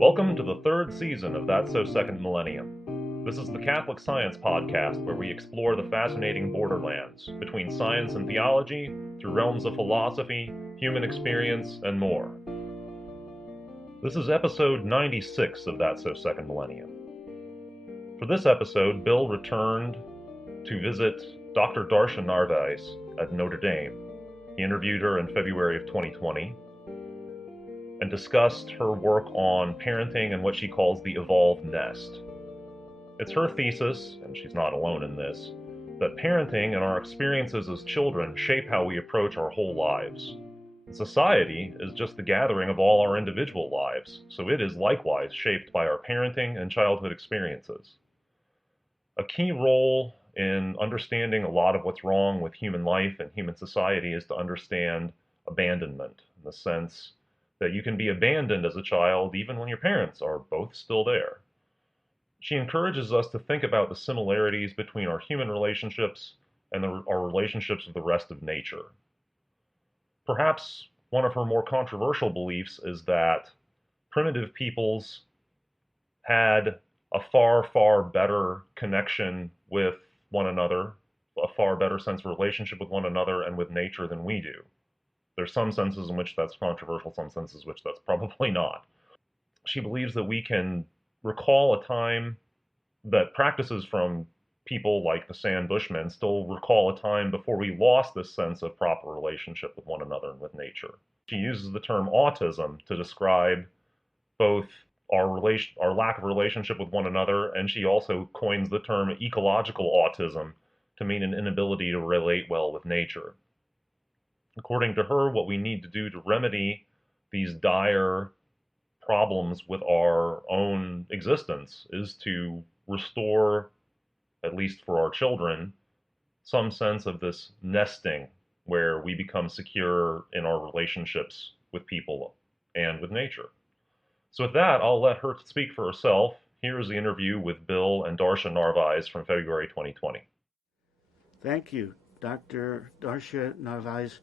Welcome to the third season of That's So Second Millennium. This is the Catholic Science Podcast where we explore the fascinating borderlands between science and theology through realms of philosophy, human experience, and more. This is episode 96 of That's So Second Millennium. For this episode, Bill returned to visit Dr. Darcia Narvaez at Notre Dame. He interviewed her in February of 2020 and discussed her work on parenting and what she calls the evolved nest. It's her thesis, and she's not alone in this, that parenting and our experiences as children shape how we approach our whole lives. Society is just the gathering of all our individual lives, so it is likewise shaped by our parenting and childhood experiences. A key role in understanding a lot of what's wrong with human life and human society is to understand abandonment, in the sense that you can be abandoned as a child even when your parents are both still there. She encourages us to think about the similarities between our human relationships and our relationships with the rest of nature. Perhaps one of her more controversial beliefs is that primitive peoples had a far, far better connection with one another, a far better sense of relationship with one another and with nature than we do. There's some senses in which that's controversial, some senses in which that's probably not. She believes that we can recall a time that practices from people like the San Bushmen still recall a time before we lost this sense of proper relationship with one another and with nature. She uses the term autism to describe both our lack of relationship with one another, and she also coins the term ecological autism to mean an inability to relate well with nature. According to her, what we need to do to remedy these dire problems with our own existence is to restore, at least for our children, some sense of this nesting where we become secure in our relationships with people and with nature. So with that, I'll let her speak for herself. Here's the interview with Bill and Darcia Narvaez from February 2020. Thank you, Dr. Darcia Narvaez,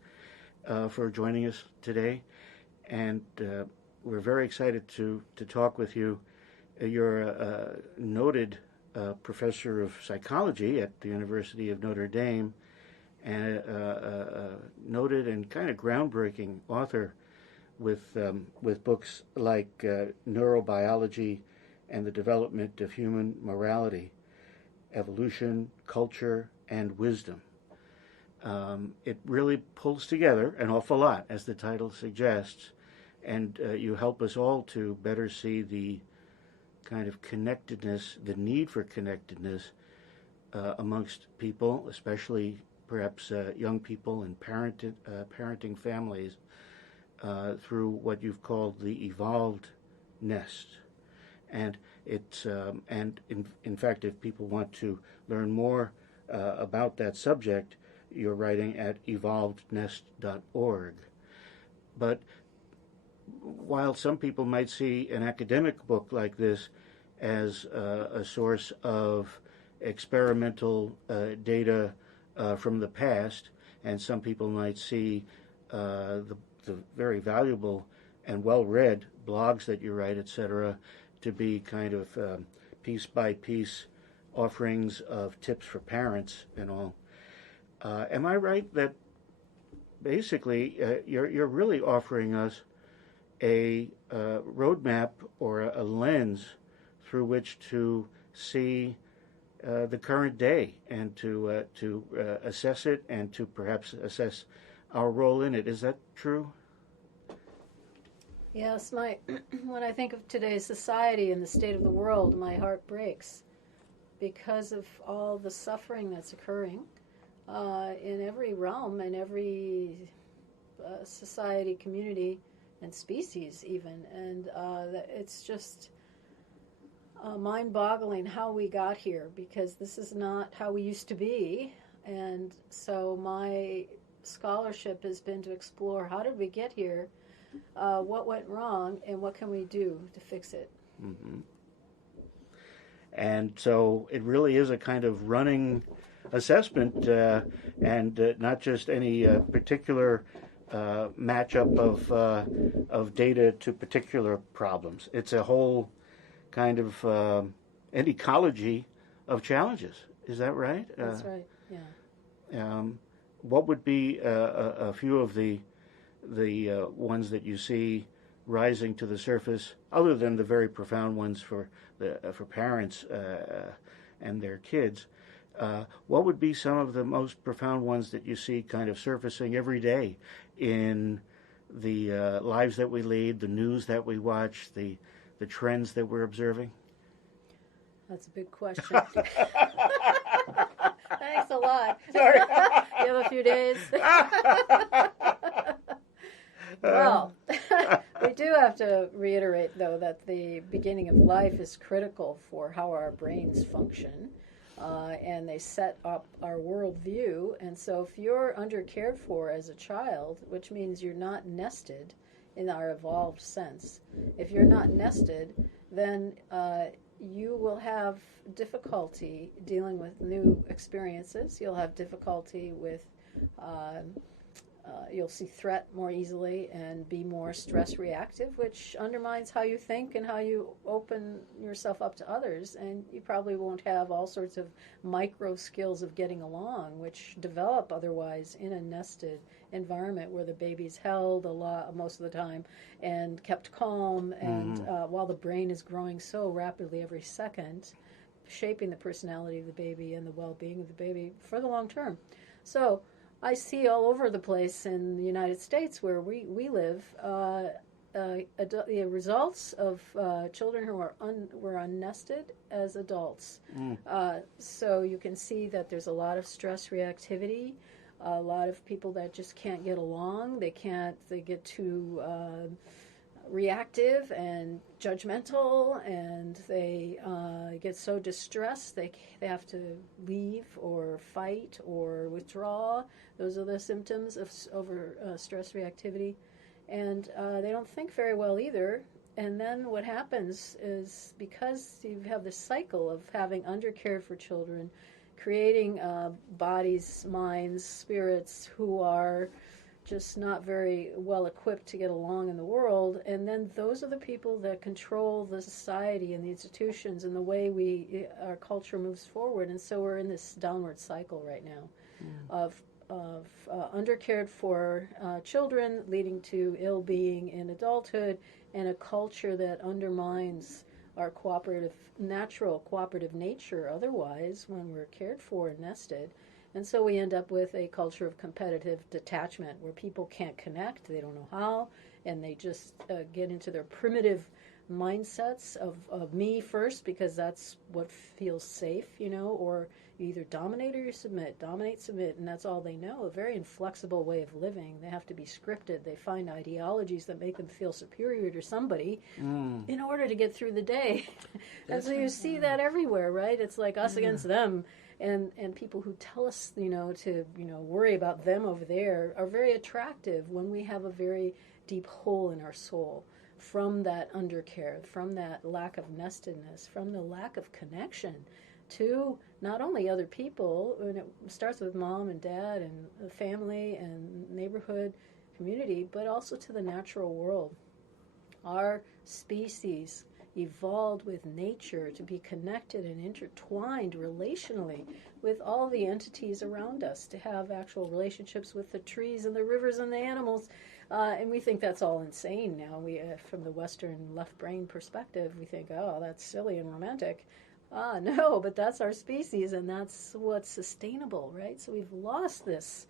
for joining us today. And we're very excited to talk with you. You're a noted professor of psychology at the University of Notre Dame and a noted and kind of groundbreaking author with books like Neurobiology and the Development of Human Morality, Evolution, Culture, and Wisdom. It really pulls together an awful lot, as the title suggests, and you help us all to better see the kind of connectedness, the need for connectedness amongst people, especially perhaps young people and parenting families, through what you've called the evolved nest. And it's and in fact, if people want to learn more about that subject, you're writing at evolvednest.org. But while some people might see an academic book like this as a source of experimental data from the past, and some people might see the very valuable and well-read blogs that you write, etc., to be kind of piece-by-piece offerings of tips for parents and all. Am I right that basically you're really offering us a roadmap or a lens through which to see the current day and to assess it and to perhaps assess our role in it? Is that true? Yes, when I think of today's society and the state of the world, my heart breaks because of all the suffering that's occurring in every realm, in every society, community, and species even. And it's just mind-boggling how we got here, because this is not how we used to be. And so my scholarship has been to explore, how did we get here, what went wrong, and what can we do to fix it. Mm-hmm. And so it really is a kind of running assessment, and not just any particular matchup of data to particular problems. It's a whole kind of an ecology of challenges. Is that right? That's right. Yeah. What would be a few of the ones that you see rising to the surface, other than the very profound ones for parents and their kids? What would be some of the most profound ones that you see kind of surfacing every day in the lives that we lead, the news that we watch, the trends that we're observing? That's a big question. Thanks a lot. Sorry. You have a few days. Well, we do have to reiterate, though, that the beginning of life is critical for how our brains function, and they set up our worldview. And so if you're undercared for as a child, which means you're not nested in our evolved sense, if you're not nested, then you will have difficulty dealing with new experiences. You'll have difficulty with you'll see threat more easily and be more stress reactive, which undermines how you think and how you open yourself up to others. And you probably won't have all sorts of micro skills of getting along, which develop otherwise in a nested environment where the baby's held a lot most of the time and kept calm, and while the brain is growing so rapidly every second, shaping the personality of the baby and the well-being of the baby for the long term. So I see all over the place in the United States where we live the results of children who were unnested as adults. So you can see that there's a lot of stress reactivity, a lot of people that just can't get along. They get too reactive and judgmental, and they get so distressed they have to leave or fight or withdraw. Those are the symptoms of stress reactivity. And they don't think very well either. And then what happens is, because you have this cycle of having undercared for children, creating bodies, minds, spirits who are just not very well equipped to get along in the world, and then those are the people that control the society and the institutions and the way our culture moves forward. And so we're in this downward cycle right now of undercared for children, leading to ill-being in adulthood, and a culture that undermines our natural cooperative nature otherwise when we're cared for and nested. And so we end up with a culture of competitive detachment where people can't connect, they don't know how, and they just get into their primitive mindsets of me first, because that's what feels safe, or you either dominate or you submit, and that's all they know. A very inflexible way of living. They have to be scripted. They find ideologies that make them feel superior to somebody in order to get through the day. And so you see that everywhere, right? It's like us against them. And people who tell us, to worry about them over there are very attractive when we have a very deep hole in our soul from that undercare, from that lack of nestedness, from the lack of connection to not only other people, and it starts with mom and dad and the family and neighborhood community, but also to the natural world. Our species evolved with nature to be connected and intertwined relationally with all the entities around us, to have actual relationships with the trees and the rivers and the animals. And we think that's all insane now. We, from the Western left brain perspective, we think, oh, that's silly and romantic. No, but that's our species, and that's what's sustainable, right? So we've lost this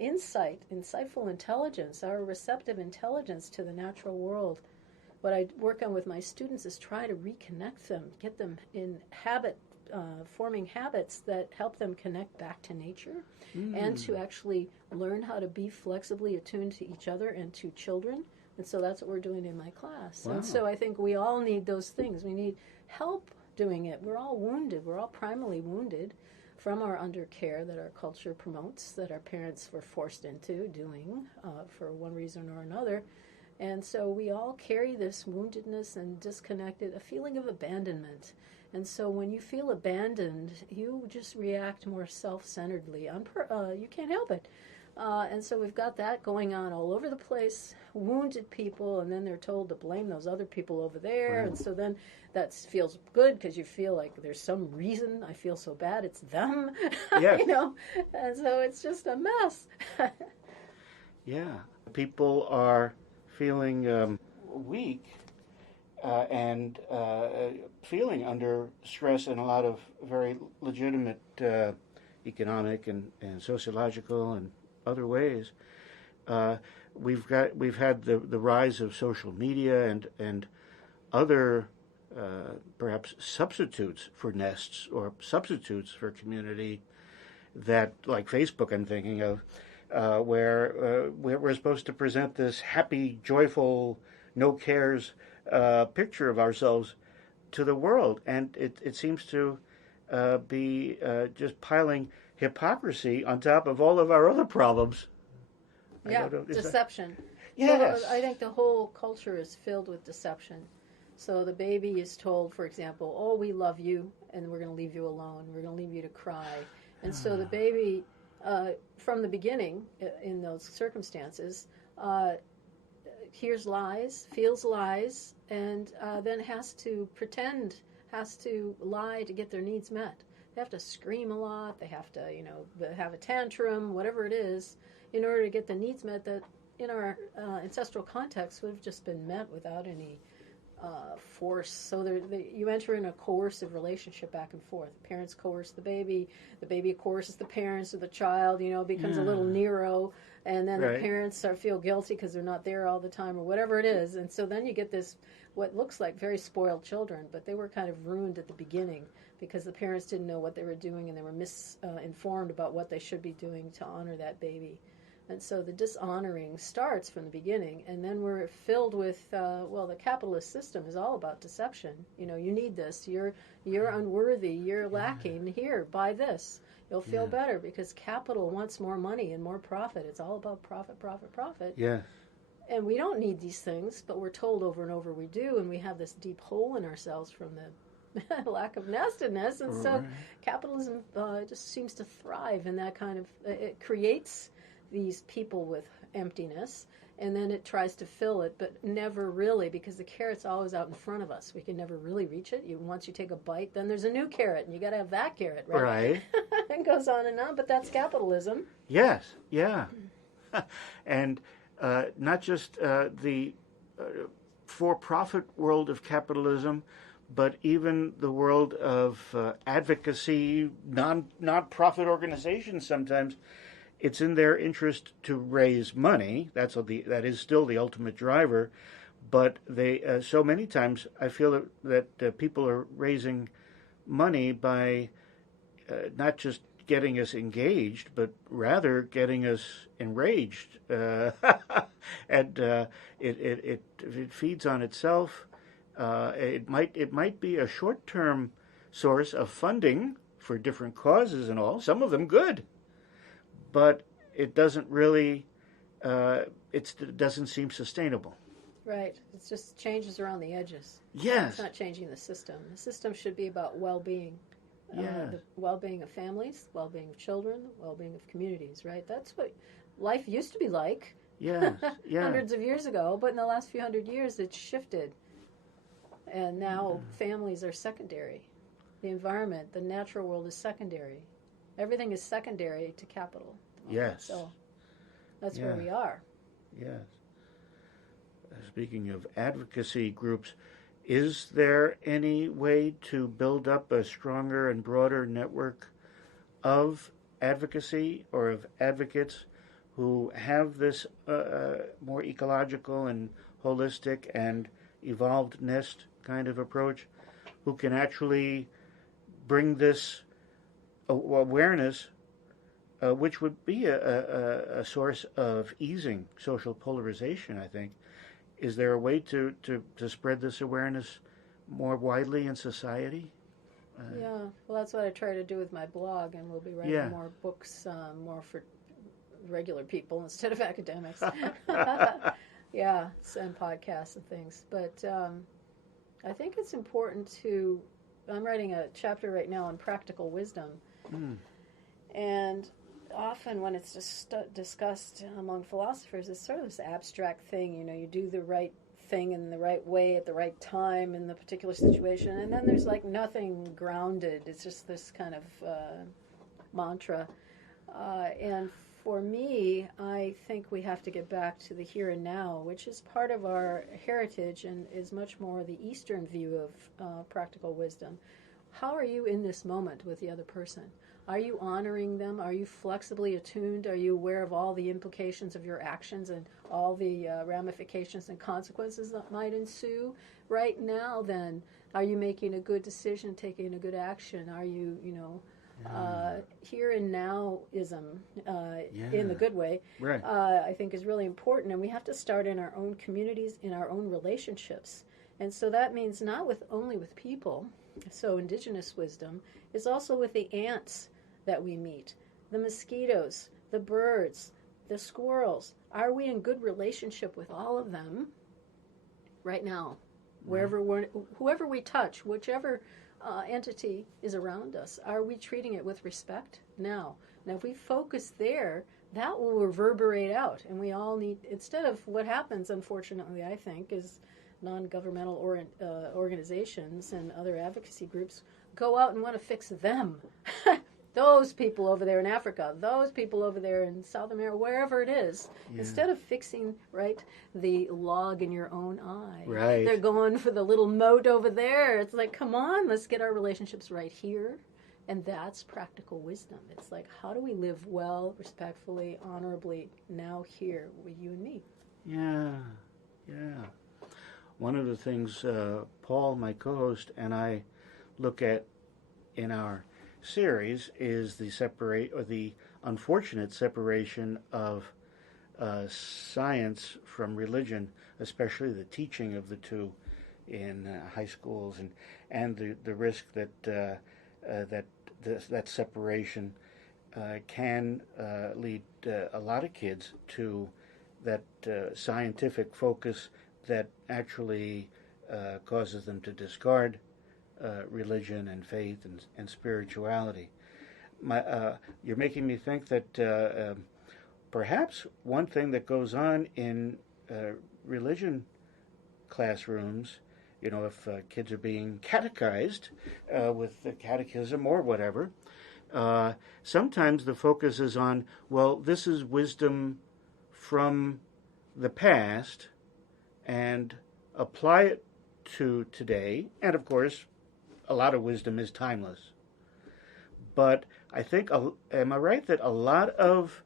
insightful intelligence, our receptive intelligence to the natural world. What I work on with my students is try to reconnect them, get them in forming habits that help them connect back to nature, and to actually learn how to be flexibly attuned to each other and to children. And so that's what we're doing in my class. Wow. And so I think we all need those things. We need help doing it. We're all wounded. We're all primally wounded from our undercare that our culture promotes, that our parents were forced into doing for one reason or another. And so we all carry this woundedness and disconnected, a feeling of abandonment. And so when you feel abandoned, you just react more self-centeredly. You can't help it. And so we've got that going on all over the place, wounded people, and then they're told to blame those other people over there. Right. And so then that feels good because you feel like there's some reason I feel so bad. It's them, Yes. you know. And so it's just a mess. Yeah. People are feeling weak and feeling under stress in a lot of very legitimate economic and sociological and other ways. We've had the rise of social media and other perhaps substitutes for nests or substitutes for community that, like Facebook, I'm thinking of, where we're supposed to present this happy, joyful, no cares picture of ourselves to the world, and it seems to be just piling hypocrisy on top of all of our other problems. Yeah, deception. Yes. So I think the whole culture is filled with deception. So the baby is told, for example, oh, we love you, and we're going to leave you alone. We're going to leave you to cry. And so the baby, from the beginning, in those circumstances, hears lies, feels lies, and then has to lie to get their needs met. They have to scream a lot. They have to, have a tantrum, whatever it is, in order to get the needs met that in our ancestral context would have just been met without any force. So you enter in a coercive relationship back and forth. Parents coerce the baby coerces the parents, or the child, becomes a little Nero, and then the parents feel guilty because they're not there all the time, or whatever it is. And so then you get this, what looks like very spoiled children, but they were kind of ruined at the beginning because the parents didn't know what they were doing, and they were misinformed about what they should be doing to honor that baby. And so the dishonoring starts from the beginning, and then we're filled with, the capitalist system is all about deception. You need this. You're unworthy. You're lacking. Here, buy this. You'll feel better because capital wants more money and more profit. It's all about profit, profit, profit. Yeah. And we don't need these things, but we're told over and over we do, and we have this deep hole in ourselves from the lack of nestedness. And so capitalism just seems to thrive in that kind of, it creates these people with emptiness, and then it tries to fill it, but never really, because the carrot's always out in front of us. We can never really reach it. Once you take a bite, then there's a new carrot, and you got to have that carrot, right? Right. It goes on and on, but that's capitalism. Yes, yeah. And not just the for-profit world of capitalism, but even the world of advocacy, non-profit organizations sometimes. It's in their interest to raise money. That is still the ultimate driver. But they so many times I feel that people are raising money by not just getting us engaged, but rather getting us enraged. And it feeds on itself. It might be a short-term source of funding for different causes and all. Some of them good. But it doesn't really, it doesn't seem sustainable. Right. It just changes around the edges. Yes. It's not changing the system. The system should be about well-being. Yes. The well-being of families, well-being of children, well-being of communities, right? That's what life used to be like. Yes. Yeah. Hundreds of years ago, but in the last few hundred years it's shifted. And now families are secondary. The environment, the natural world is secondary. Everything is secondary to capital. Yes. So that's where we are. Yes. Speaking of advocacy groups, is there any way to build up a stronger and broader network of advocacy or of advocates who have this more ecological and holistic and evolved nest kind of approach, who can actually bring this awareness, which would be a source of easing social polarization, I think. Is there a way to spread this awareness more widely in society? Yeah, well, that's what I try to do with my blog, and we'll be writing more books, more for regular people instead of academics. Yeah, and podcasts and things. But I think it's important to, I'm writing a chapter right now on practical wisdom. And often when it's just discussed among philosophers, it's sort of this abstract thing. You do the right thing in the right way at the right time in the particular situation, and then there's like nothing grounded. It's just this kind of mantra. And for me, I think we have to get back to the here and now, which is part of our heritage and is much more the Eastern view of practical wisdom. How are you in this moment with the other person? Are you honoring them? Are you flexibly attuned? Are you aware of all the implications of your actions and all the ramifications and consequences that might ensue? Right now, then, are you making a good decision, taking a good action? Are you, here and now-ism in the good way, right. I think is really important. And we have to start in our own communities, in our own relationships. And so that means not only with people. So indigenous wisdom is also with the ants that we meet, the mosquitoes, the birds, the squirrels. Are we in good relationship with all of them right now? Whoever we touch, whichever entity is around us, are we treating it with respect now? Now, if we focus there, that will reverberate out. And we all need, instead of what happens, unfortunately, I think, is non-governmental organizations and other advocacy groups go out and want to fix them. Those people over there in Africa, those people over there in South America, wherever it is, instead of fixing, the log in your own eye. Right. They're going for the little mote over there. It's like, come on, let's get our relationships right here. And that's practical wisdom. It's like, how do we live well, respectfully, honorably, now here with you and me? Yeah. One of the things Paul, my co-host, and I look at in our series is the unfortunate separation of science from religion, especially the teaching of the two in high schools, and the risk that that separation can lead a lot of kids to that scientific focus that actually causes them to discard religion and faith and spirituality. You're making me think that perhaps one thing that goes on in religion classrooms, if kids are being catechized with the catechism or whatever, sometimes the focus is on, well, this is wisdom from the past, and apply it to today. And of course, a lot of wisdom is timeless. But I think, am I right that a lot of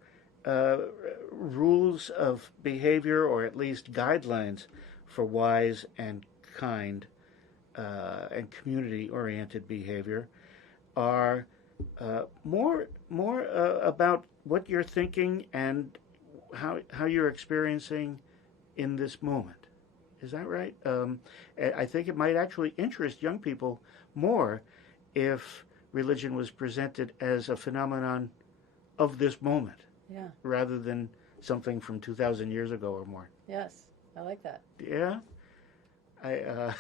rules of behavior, or at least guidelines for wise and kind and community-oriented behavior, are more about what you're thinking and how you're experiencing in this moment? Is that right? I think it might actually interest young people more if religion was presented as a phenomenon of this moment, rather than something from 2,000 years ago or more. Yes, I like that. Yeah, I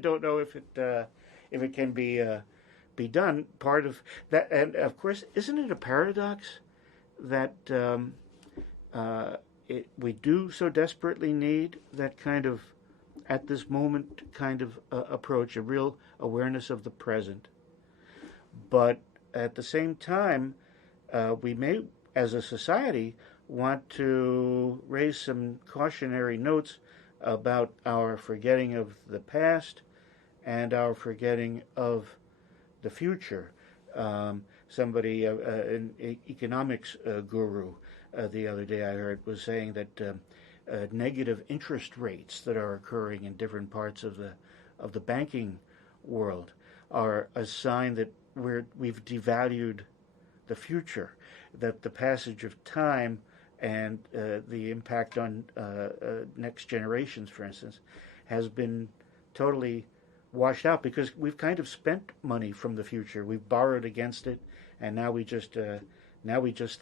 don't know if it can be done. Part of that, and of course, isn't it a paradox that we do so desperately need that kind of, at this moment, kind of approach, a real awareness of the present. But at the same time, we may, as a society, want to raise some cautionary notes about our forgetting of the past and our forgetting of the future. Somebody, an economics guru, the other day I heard, was saying that negative interest rates that are occurring in different parts of the banking world are a sign that we've devalued the future, that the passage of time and the impact on next generations, for instance, has been totally washed out because we've kind of spent money from the future. We've borrowed against it, and now we just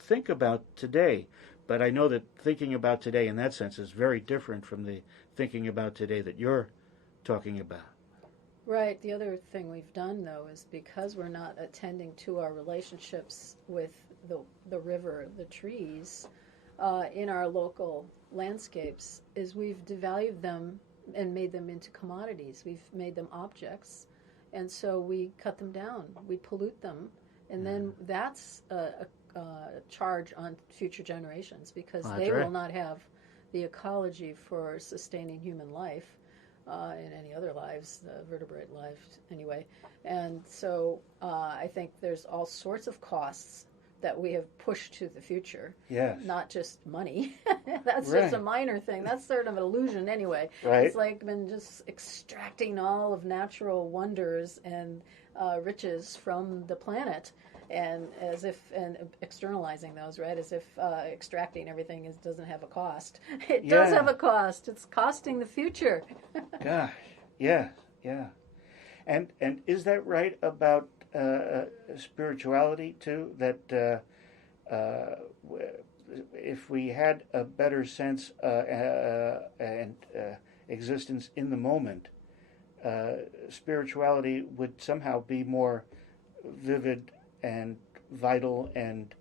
think about today. But I know that thinking about today in that sense is very different from the thinking about today that you're talking about. Right. The other thing we've done, though, is because we're not attending to our relationships with the river, the trees, in our local landscapes, is we've devalued them and made them into commodities. We've made them objects, and so we cut them down, we pollute them, and then that's a charge on future generations, because they will not have the ecology for sustaining human life and any other lives, the vertebrate life anyway. And so I think there's all sorts of costs that we have pushed to the future. Yes. Not just money. That's just a minor thing. That's sort of an illusion anyway. Right. It's like been just extracting all of natural wonders and riches from the planet, and externalizing those, right? As if extracting everything doesn't have a cost. It does have a cost. It's costing the future. Gosh, yeah. And is that right about spirituality too? That if we had a better sense and existence in the moment, spirituality would somehow be more vivid and vital and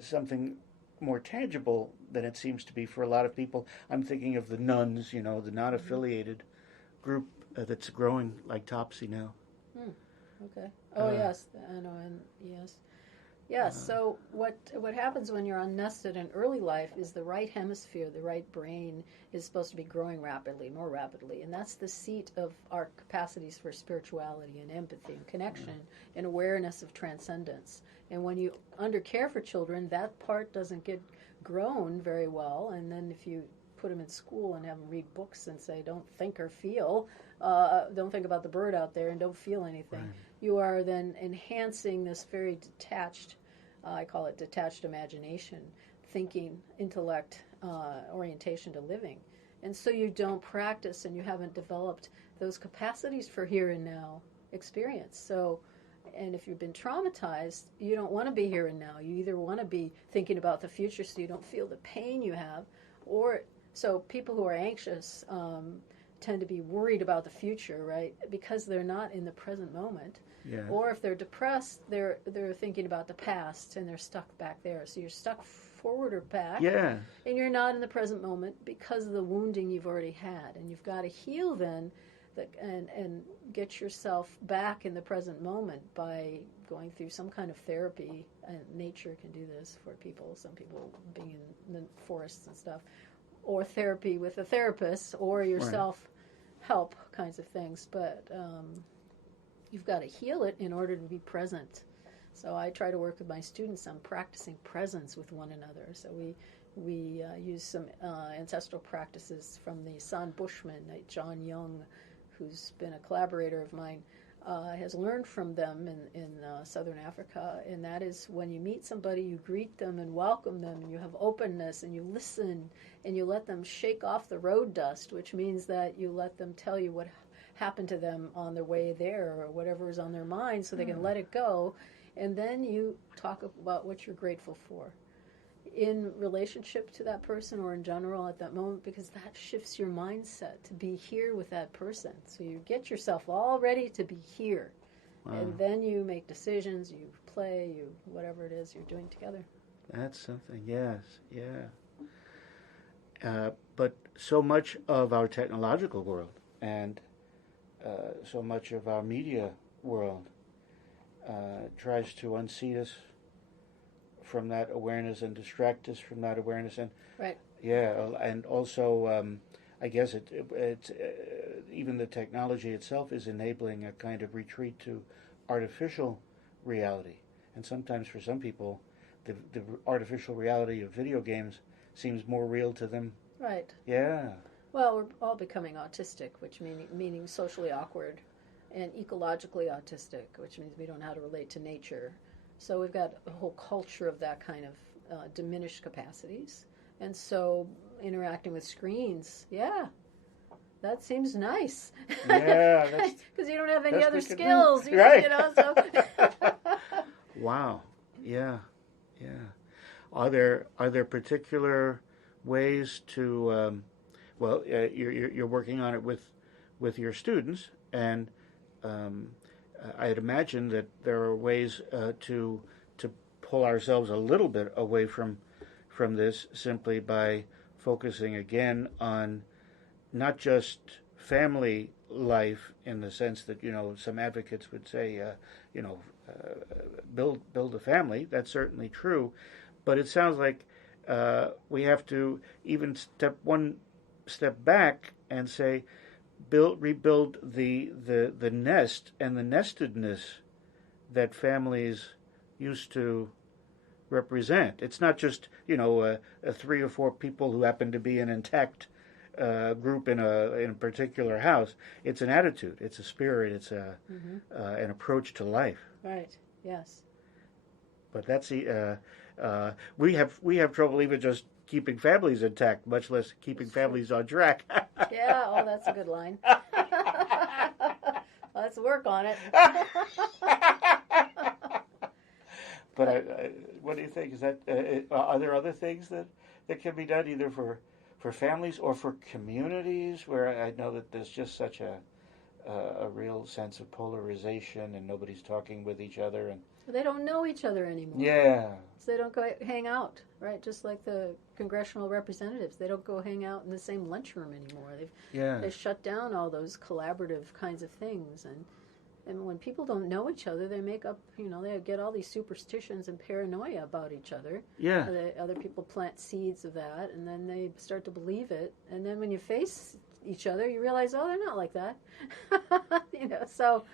something more tangible than it seems to be for a lot of people. I'm thinking of the nuns, the non-affiliated group that's growing like topsy now. Okay. Oh, yes. I know. And yes. Yes. So what happens when you're unnested in early life is the right hemisphere, the right brain, is supposed to be growing rapidly, more rapidly, and that's the seat of our capacities for spirituality and empathy and connection and awareness of transcendence. And when you undercare for children, that part doesn't get grown very well. And then if you put them in school and have them read books and say, don't think or feel, don't think about the bird out there and don't feel anything. Right. You are then enhancing this very detached, I call it detached imagination, thinking, intellect, orientation to living. And so you don't practice and you haven't developed those capacities for here and now experience. So, and if you've been traumatized, you don't want to be here and now. You either want to be thinking about the future so you don't feel the pain you have, or so people who are anxious tend to be worried about the future, right? Because they're not in the present moment. Yeah. Or if they're depressed, they're thinking about the past and they're stuck back there. So you're stuck forward or back. Yeah. And you're not in the present moment because of the wounding you've already had. And you've got to heal then and get yourself back in the present moment by going through some kind of therapy. And nature can do this for people. Some people being in the forests and stuff. Or therapy with a therapist, or your self-help kinds of things. But you've got to heal it in order to be present. So I try to work with my students on practicing presence with one another. So we use some ancestral practices from the San Bushman, John Young, who's been a collaborator of mine, has learned from them in southern Africa, and that is when you meet somebody, you greet them and welcome them, and you have openness, and you listen, and you let them shake off the road dust, which means that you let them tell you what happened to them on their way there or whatever is on their mind so they can let it go, and then you talk about what you're grateful for in relationship to that person or in general at that moment, because that shifts your mindset to be here with that person. So you get yourself all ready to be here. Wow. And then you make decisions, you play, you whatever it is you're doing together. That's something, yes, yeah. But so much of our technological world and so much of our media world tries to unseat us from that awareness and distract us from that awareness, and and also I guess it's even the technology itself is enabling a kind of retreat to artificial reality, and sometimes for some people the artificial reality of video games seems more real to them. Right. Yeah. Well, we're all becoming autistic, which meaning socially awkward, and ecologically autistic, which means we don't know how to relate to nature. So we've got a whole culture of that kind of diminished capacities. And so interacting with screens, that seems nice. Yeah. Because you don't have any other skills. Right. So. Wow. Yeah. Are there particular ways to, you're working on it with your students, and I'd imagine that there are ways to pull ourselves a little bit away from this simply by focusing again on not just family life in the sense that, some advocates would say, build a family. That's certainly true, but it sounds like we have to even step one step back and say, rebuild the nest and the nestedness that families used to represent. It's not just a 3 or 4 people who happen to be an intact group in a particular house. It's an attitude. It's a spirit. It's an approach to life. Right. Yes. But that's we have trouble even just keeping families intact, much less keeping families on track. Yeah. Oh, that's a good line. Let's work on it. But what do you think? Is that are there other things that can be done either for families or for communities where I know that there's just such a real sense of polarization and nobody's talking with each other and they don't know each other anymore. Yeah. So they don't go hang out, right? Just like the congressional representatives, they don't go hang out in the same lunchroom anymore. They've shut down all those collaborative kinds of things, and when people don't know each other, they make up, they get all these superstitions and paranoia about each other. Yeah. Other people plant seeds of that, and then they start to believe it. And then when you face each other, you realize, oh, they're not like that. So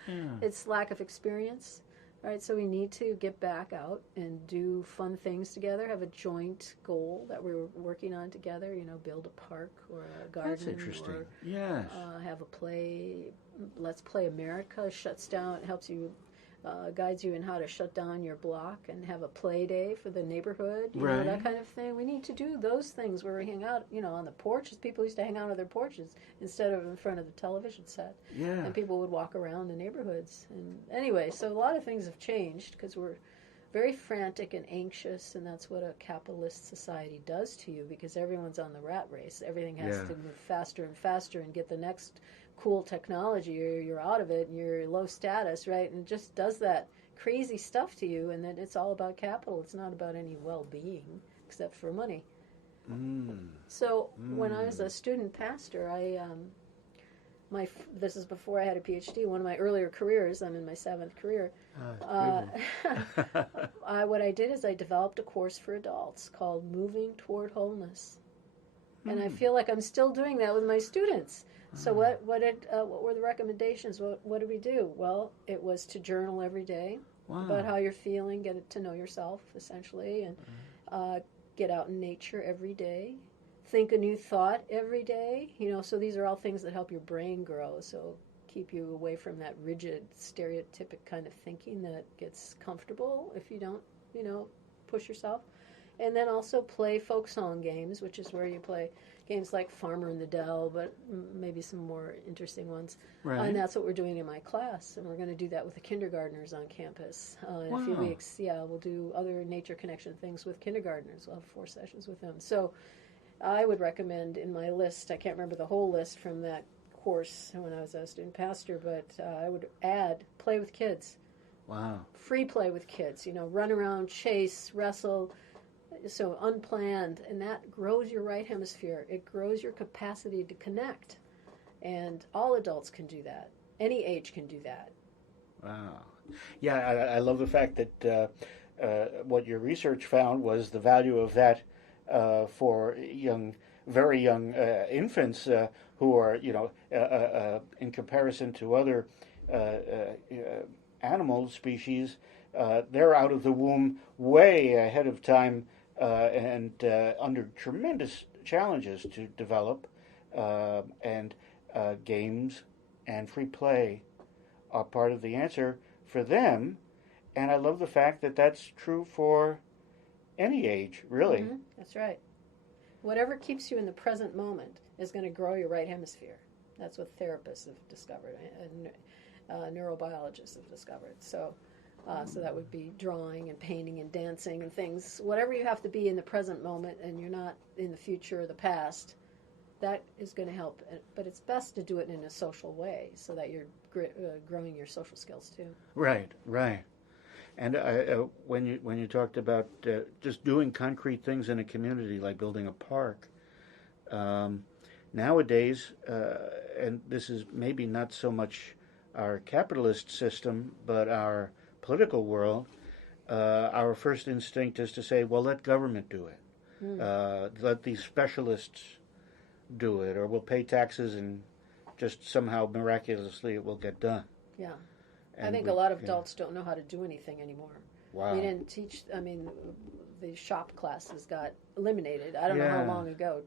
it's lack of experience, right? So we need to get back out and do fun things together, have a joint goal that we're working on together, build a park or a garden. That's interesting. Or, yes. Have a play. Let's Play America helps you, guides you in how to shut down your block and have a play day for the neighborhood, right. That kind of thing. We need to do those things where we hang out, on the porches. People used to hang out on their porches instead of in front of the television set. Yeah. And people would walk around the neighborhoods. And anyway, so a lot of things have changed because we're very frantic and anxious, and that's what a capitalist society does to you because everyone's on the rat race. Everything has to move faster and faster and get the next cool technology or you're out of it and you're low status, right? And it just does that crazy stuff to you, and then it's all about capital. It's not about any well-being except for money. So when I was a student pastor, this is before I had a Ph.D., one of my earlier careers, I'm in my 7th career, what I did is I developed a course for adults called Moving Toward Wholeness. And I feel like I'm still doing that with my students. So what were the recommendations? What did we do? Well, it was to journal every day about how you're feeling, get to know yourself, essentially, and get out in nature every day. Think a new thought every day. So these are all things that help your brain grow. So keep you away from that rigid, stereotypic kind of thinking that gets comfortable if you don't, push yourself. And then also play folk song games, which is where you play games like Farmer in the Dell, but maybe some more interesting ones. Right. And that's what we're doing in my class. And we're going to do that with the kindergartners on campus. In a few weeks, we'll do other nature connection things with kindergartners. We'll have 4 sessions with them. So I would recommend in my list, I can't remember the whole list from that course when I was a student pastor, but I would add play with kids. Wow. Free play with kids, run around, chase, wrestle, so unplanned, and that grows your right hemisphere. It grows your capacity to connect, and all adults can do that. Any age can do that. Wow. Yeah, I love the fact that what your research found was the value of that for very young infants who are, in comparison to other animal species, they're out of the womb way ahead of time and under tremendous challenges to develop, and games and free play are part of the answer for them. And I love the fact that that's true for any age, really. Mm-hmm. That's right. Whatever keeps you in the present moment is going to grow your right hemisphere. That's what therapists have discovered and neurobiologists have discovered. So that would be drawing and painting and dancing and things. Whatever you have to be in the present moment and you're not in the future or the past, that is going to help. But it's best to do it in a social way so that you're growing your social skills too. Right, right. And when you talked about just doing concrete things in a community, like building a park, nowadays, and this is maybe not so much our capitalist system, but our political world, our first instinct is to say, well, let government do it. Let these specialists do it, or we'll pay taxes and just somehow miraculously it will get done. Yeah. And I think a lot of adults don't know how to do anything anymore. Wow. We didn't teach, the shop classes got eliminated. I don't know how long ago,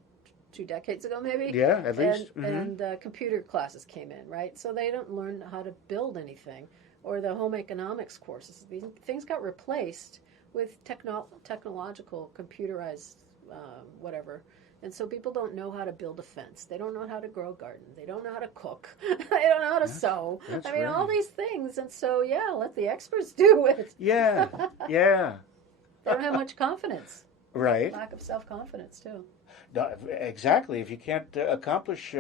2 decades ago maybe? Yeah, at least. And computer classes came in, right? So they don't learn how to build anything. Or the home economics courses. These things got replaced with technological, computerized whatever. And so people don't know how to build a fence. They don't know how to grow a garden. They don't know how to cook. They don't know how to sew. All these things. And so, let the experts do it. Yeah, yeah. They don't have much confidence. Right. Lack of self-confidence, too. No, exactly. If you can't accomplish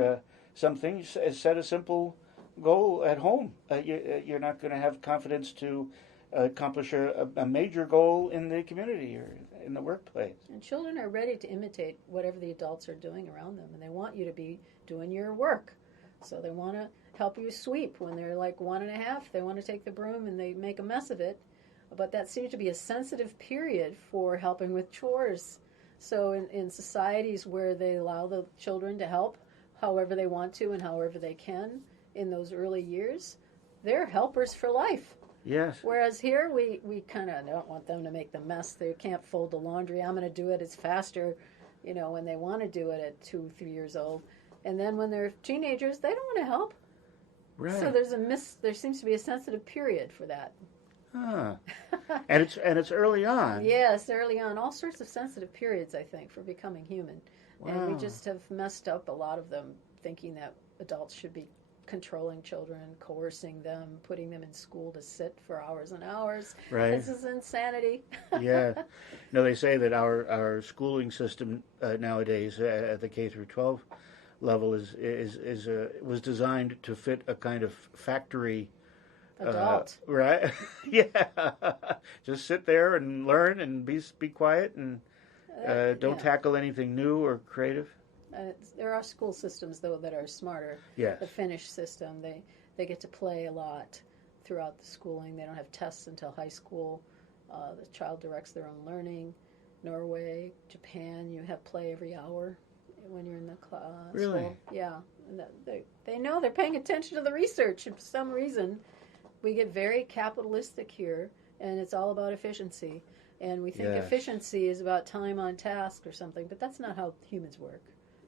something, set a simple goal at home. You're not going to have confidence to accomplish a major goal in the community or in the workplace. And children are ready to imitate whatever the adults are doing around them, and they want you to be doing your work. So they want to help you sweep. When they're like 1.5, they want to take the broom and they make a mess of it. But that seems to be a sensitive period for helping with chores. So in societies where they allow the children to help however they want to and however they can in those early years, they're helpers for life. Yes. Whereas here, we kind of don't want them to make the mess. They can't fold the laundry. I'm going to do it. It's faster, when they want to do it at 2, 3 years old. And then when they're teenagers, they don't want to help. Right. So there seems to be a sensitive period for that. Huh. and it's early on. Yes, early on. All sorts of sensitive periods, I think, for becoming human. Wow. And we just have messed up a lot of them, thinking that adults should be controlling children, coercing them, putting them in school to sit for hours and hours. Right. This is insanity. Yeah. No, they say that our schooling system nowadays at the K through 12 level was designed to fit a kind of factory adult. Right. Yeah. Just sit there and learn and be quiet and don't tackle anything new or creative. There are school systems, though, that are smarter. Yes. The Finnish system, they get to play a lot throughout the schooling. They don't have tests until high school. The child directs their own learning. Norway, Japan, you have play every hour when you're in the class. Really? School. Yeah. And they know they're paying attention to the research. And for some reason, we get very capitalistic here, and it's all about efficiency. And we think efficiency is about time on task or something, but that's not how humans work.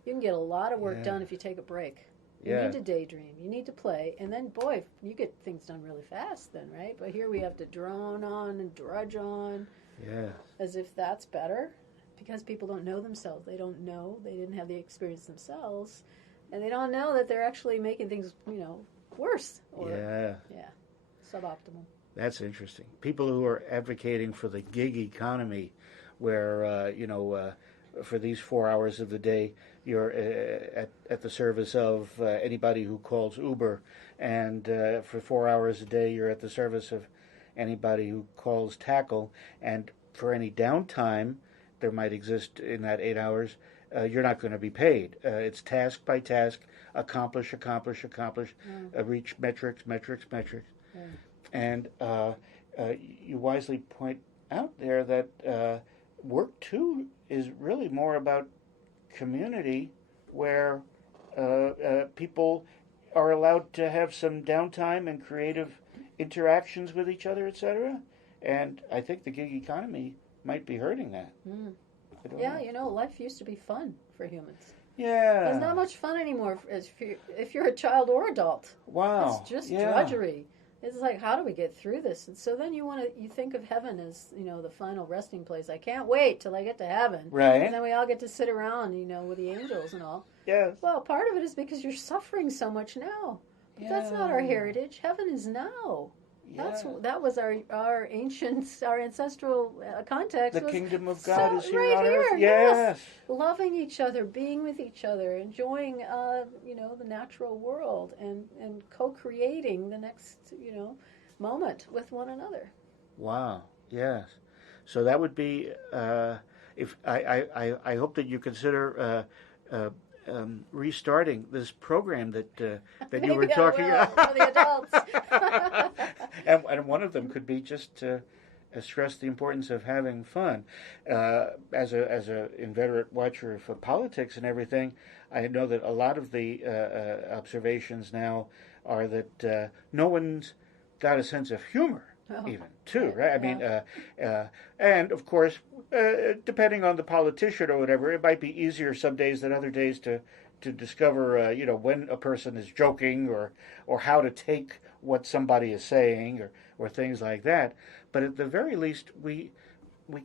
You can get a lot of work done if you take a break. You need to daydream. You need to play. And then, boy, you get things done really fast then, right? But here we have to drone on and drudge on as if that's better because people don't know themselves. They don't know. They didn't have the experience themselves. And they don't know that they're actually making things, worse or suboptimal. That's interesting. People who are advocating for the gig economy where, for these 4 hours of the day, you're at the service of anybody who calls Uber, and for 4 hours a day, you're at the service of anybody who calls Tackle, and for any downtime there might exist in that 8 hours, you're not going to be paid. It's task by task, accomplish, reach metrics. And you wisely point out there that work, too, is really more about community where people are allowed to have some downtime and creative interactions with each other, etc. And I think the gig economy might be hurting that. Life used to be fun for humans. Yeah. There's not much fun anymore if you're a child or adult. Wow. It's just drudgery. It's like, how do we get through this? And so then you think of heaven as, the final resting place. I can't wait till I get to heaven. Right. And then we all get to sit around, with the angels and all. Yes. Well, part of it is because you're suffering so much now. But that's not our heritage. Heaven is now. Yeah. That was our ancestral context. The kingdom of God is here right on here, earth. Yes. Loving each other, being with each other, enjoying, the natural world, and co-creating the next, moment with one another. Wow. Yes. So that would be if I hope that you consider restarting this program that you were talking about for the adults. and one of them could be just to stress the importance of having fun. As a inveterate watcher of politics and everything, I know that a lot of the observations now are that no one's got a sense of humor. Even too, right? I mean, and of course, depending on the politician or whatever, it might be easier some days than other days to discover, when a person is joking or how to take what somebody is saying or things like that. But at the very least, we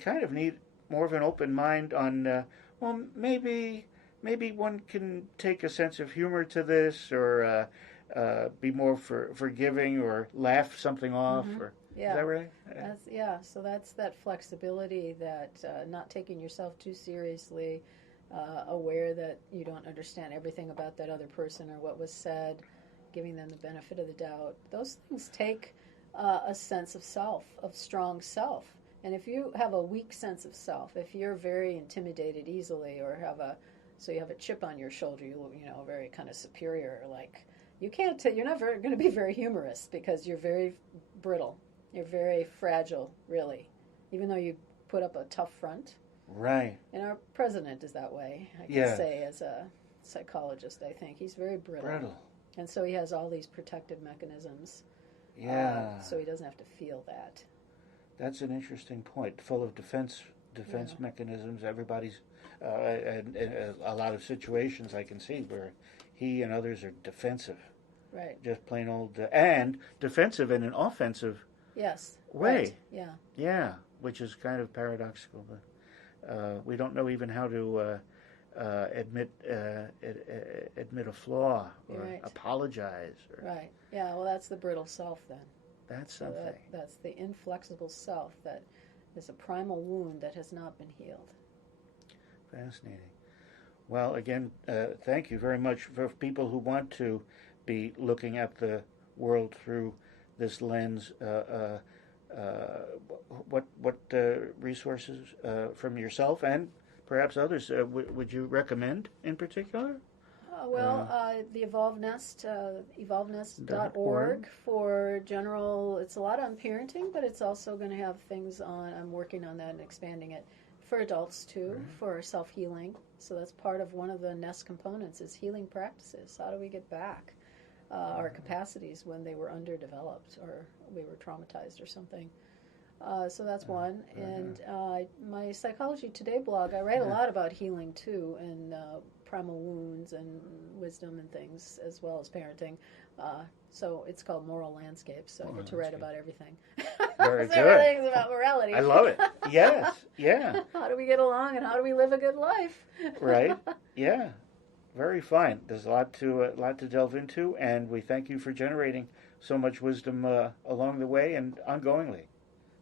kind of need more of an open mind on, well, maybe one can take a sense of humor to this or be more forgiving or laugh something off or. Yeah. Is that right? So that's that flexibility, that not taking yourself too seriously, aware that you don't understand everything about that other person or what was said, giving them the benefit of the doubt. Those things take a sense of self, of strong self. And if you have a weak sense of self, if you're very intimidated easily or you have a chip on your shoulder, very kind of superior, like you're not going to be very humorous because you're very brittle. You're very fragile, really, even though you put up a tough front. Right. And our president is that way, I can say, as a psychologist, I think. He's very brittle. And so he has all these protective mechanisms. Yeah. So he doesn't have to feel that. That's an interesting point. Full of defense mechanisms. Everybody's, and a lot of situations I can see where he and others are defensive. Right. Just plain old, and defensive in an offensive way. Right. Yeah. Yeah, which is kind of paradoxical. But we don't know even how to admit a flaw or apologize. Right. Yeah. Well, that's the brittle self then. That's something. So that's the inflexible self that is a primal wound that has not been healed. Fascinating. Well, again, thank you very much for people who want to be looking at the world through this lens. What resources from yourself and perhaps others would you recommend in particular? The Evolve Nest, evolvenest.org for general. It's a lot on parenting, but it's also going to have things on. I'm working on that and expanding it for adults too, for self-healing. So that's part of one of the Nest components is healing practices. How do we get back our capacities when they were underdeveloped or we were traumatized or something? So that's one. And my Psychology Today blog, I write a lot about healing too, and primal wounds and wisdom and things, as well as parenting. So it's called Moral Landscape, so I get to write about everything. Very good. Everything's about morality. I love it. Yes, yeah. How do we get along and how do we live a good life? Right, yeah. Very fine. There's a lot to delve into, and we thank you for generating so much wisdom along the way and ongoingly.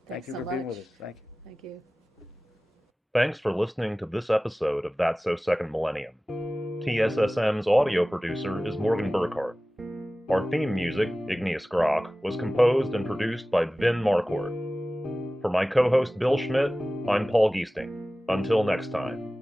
Thank you for being with us. Thank you. Thank you. Thanks for listening to this episode of That's So Second Millennium. TSSM's audio producer is Morgan Burkhardt. Our theme music, Igneous Grok, was composed and produced by Vin Marquardt. For my co-host Bill Schmidt, I'm Paul Giesting. Until next time.